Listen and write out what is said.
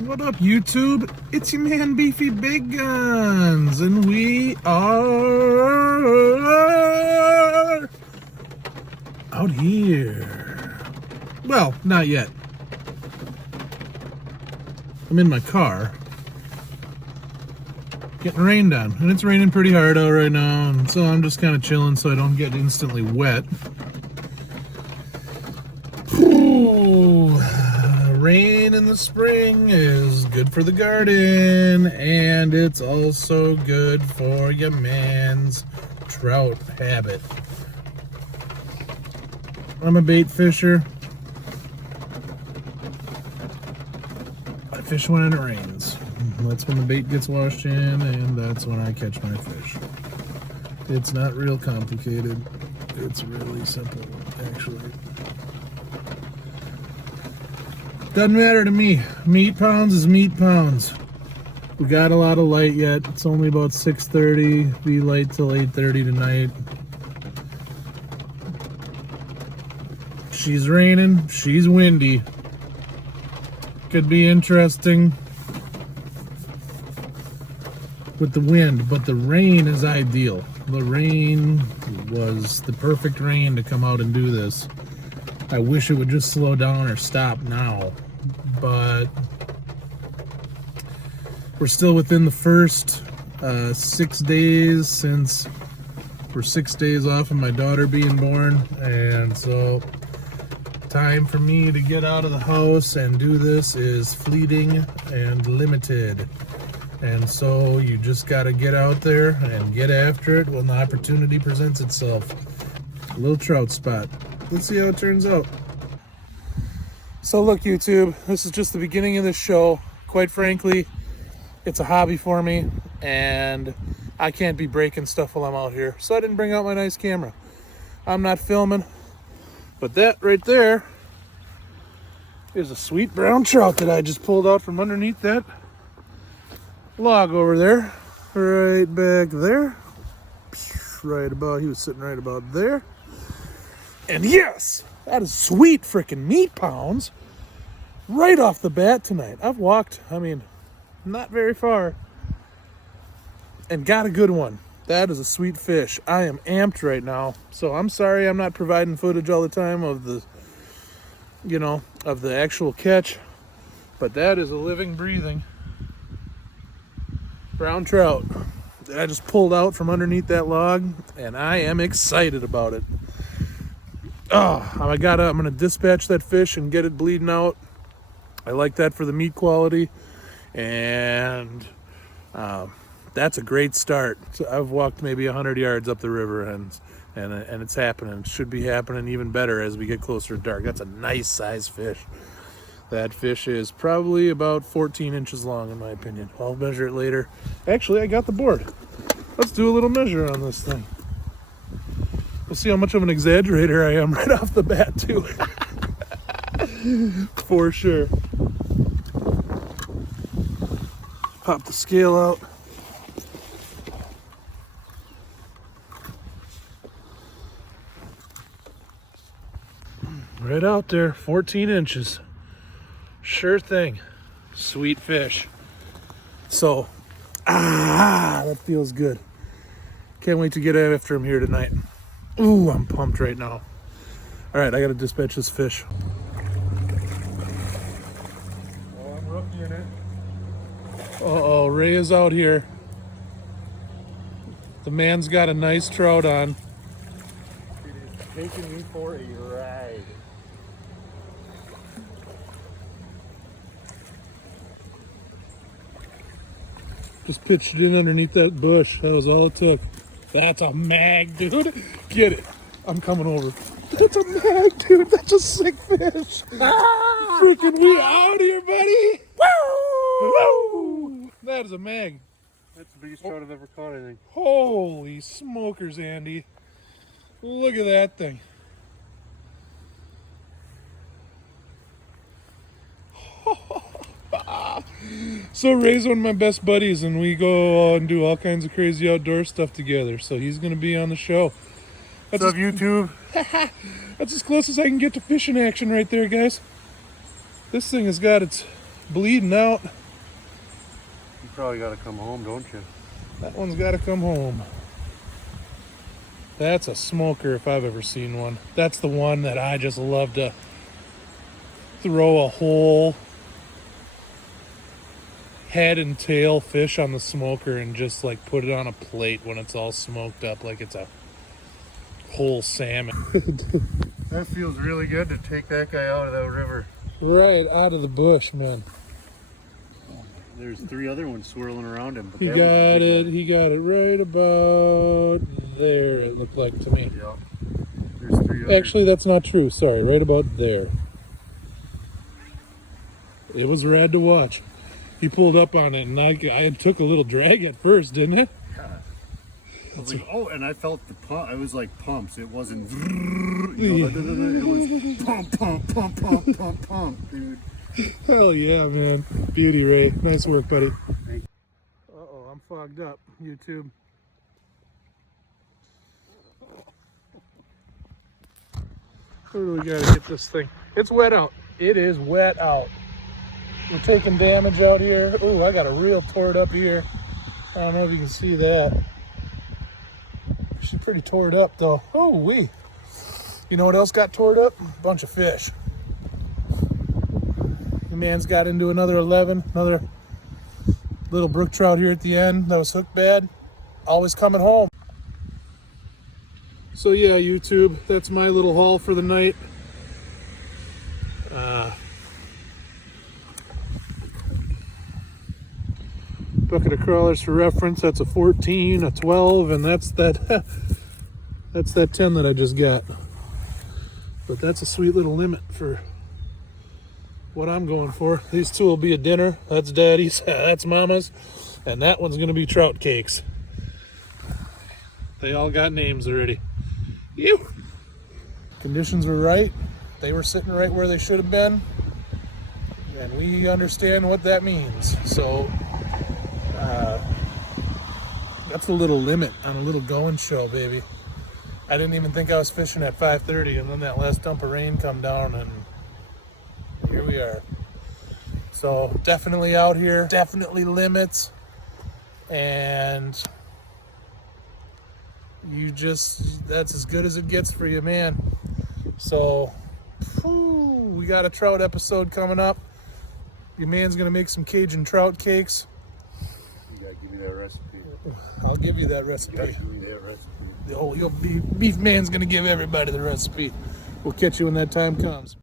What up, YouTube? It's your man, Beefy Big Guns, and we are out here. Well, not yet. I'm in my car, getting rained on, and it's raining pretty hard out right now, and so I'm just kind of chilling so I don't get instantly wet. Ooh. Rain in the spring is good for the garden, and it's also good for your man's trout habit. I'm a bait fisher. I fish when it rains. That's when the bait gets washed in, and that's when I catch my fish. It's not real complicated. It's really simple, actually. Doesn't matter to me. Meat pounds is meat pounds. We got a lot of light yet. It's only about 6:30. Be light till 8:30 tonight. She's raining. She's windy. Could be interesting with the wind, but the rain is ideal. The rain was the perfect rain to come out and do this. I wish it would just slow down or stop now, but we're still within the first 6 days since we're 6 days off of my daughter being born, and so time for me to get out of the house and do this is fleeting and limited. And so you just got to get out there and get after it when the opportunity presents itself. A little trout spot. Let's see how it turns out. So look, YouTube, this is just the beginning of this show. Quite frankly, it's a hobby for me, and I can't be breaking stuff while I'm out here. So I didn't bring out my nice camera. I'm not filming, but that right there is a sweet brown trout that I just pulled out from underneath that log over there. Right back there. Right about, he was sitting right about there. And yes, that is sweet freaking meat pounds right off the bat tonight. I've walked, not very far, and got a good one. That is a sweet fish. I am amped right now. So I'm sorry I'm not providing footage all the time of the, of the actual catch, but that is a living, breathing brown trout that I just pulled out from underneath that log, and I am excited about it. Oh, I'm gonna dispatch that fish and get it bleeding out. I like that for the meat quality, and that's a great start. So I've walked maybe 100 yards up the river, and it's happening. It should be happening even better as we get closer to dark. That's a nice size fish. That fish is probably about 14 inches long, in my opinion. I'll measure it later. Actually, I got the board. Let's do a little measure on this thing. We'll see how much of an exaggerator I am right off the bat, too. For sure. Pop the scale out. Right out there, 14 inches. Sure thing. Sweet fish. So, that feels good. Can't wait to get after him here tonight. Ooh, I'm pumped right now. All right, I got to dispatch this fish. Oh, I'm rookie in it. Uh-oh, Ray is out here. The man's got a nice trout on. It is taking me for a ride. Just pitched it in underneath that bush. That was all it took. That's a mag, dude. Get it. I'm coming over. That's a mag, dude. That's a sick fish. Freaking we out here, buddy. Woo! Woo! That is a mag. That's the biggest trout I've ever caught, I think. Holy smokers, Andy. Look at that thing. So Ray's one of my best buddies, and we go and do all kinds of crazy outdoor stuff together. So he's going to be on the show. What's up, YouTube? That's as close as I can get to fishing action right there, guys. This thing has got its bleeding out. You probably got to come home, don't you? That one's got to come home. That's a smoker if I've ever seen one. That's the one that I just love to throw a whole head and tail fish on the smoker and just like put it on a plate when it's all smoked up like it's a whole salmon. That feels really good to take that guy out of that river. Right out of the bush, man. There's 3 other ones swirling around him. But He that was a got big it. one. He got it right about there, it looked like to me. Yeah. There's 3 others. Actually, that's not true. Sorry, right about there. It was rad to watch. He pulled up on it, and I took a little drag at first, didn't it? Yeah. I was like, oh, and I felt the pump. I was like pumps. It wasn't. You know, it was pump, pump, pump, pump, pump, pump, dude. Hell yeah, man. Beauty, Ray. Nice work, buddy. Uh-oh, I'm fogged up. YouTube. Where do we gotta get this thing? It's wet out. It is wet out. We're taking damage out here. Ooh, I got a real tore up here. I don't know if you can see that. She's pretty tore up though. Oh, wee. You know what else got tore up? A bunch of fish. The man's got into another 11, another little brook trout here at the end that was hooked bad. Always coming home. So yeah, YouTube, that's my little haul for the night. Bucket of crawlers for reference. That's a 14, a 12, and that's that. That's that 10 that I just got. But that's a sweet little limit for what I'm going for. These 2 will be a dinner. That's Daddy's. That's Mama's, and that one's gonna be trout cakes. They all got names already. Ew. Conditions were right. They were sitting right where they should have been, and we understand what that means. So. That's a little limit on a little going show, baby. I didn't even think I was fishing at 5:30, and then that last dump of rain come down, and here we are. So definitely out here, definitely limits, and that's as good as it gets for you, man. So we got a trout episode coming up. Your man's gonna make some Cajun trout cakes. You gotta give me that recipe. I'll give you that recipe. You gotta give me that recipe. Beef man's gonna give everybody the recipe. We'll catch you when that time comes.